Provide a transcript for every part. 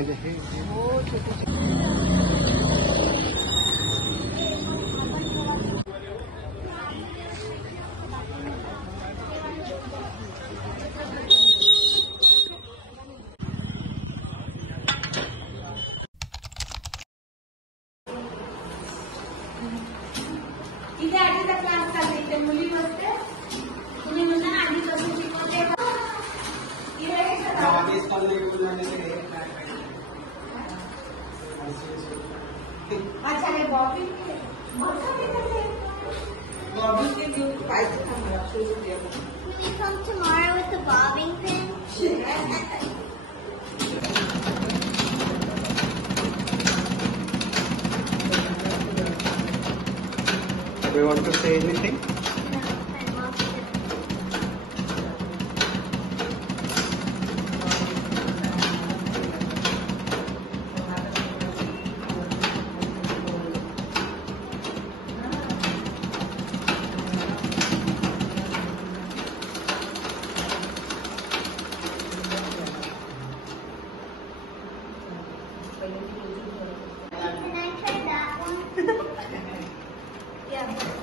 म्हणजे हे हो छोटे इथे आधीचा क्लास चालते मुली बसते तुम्ही म्हणता ना आधीपासून शिकवते अच्छा हे बॉबिन के गिफ्ट पाहिजे ना मला Will you come tomorrow with the bobbing pin? Do you want to say anything? No, I lost it. Can I try that one? Yeah.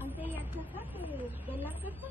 आणि ते याचं का ते बेला करतं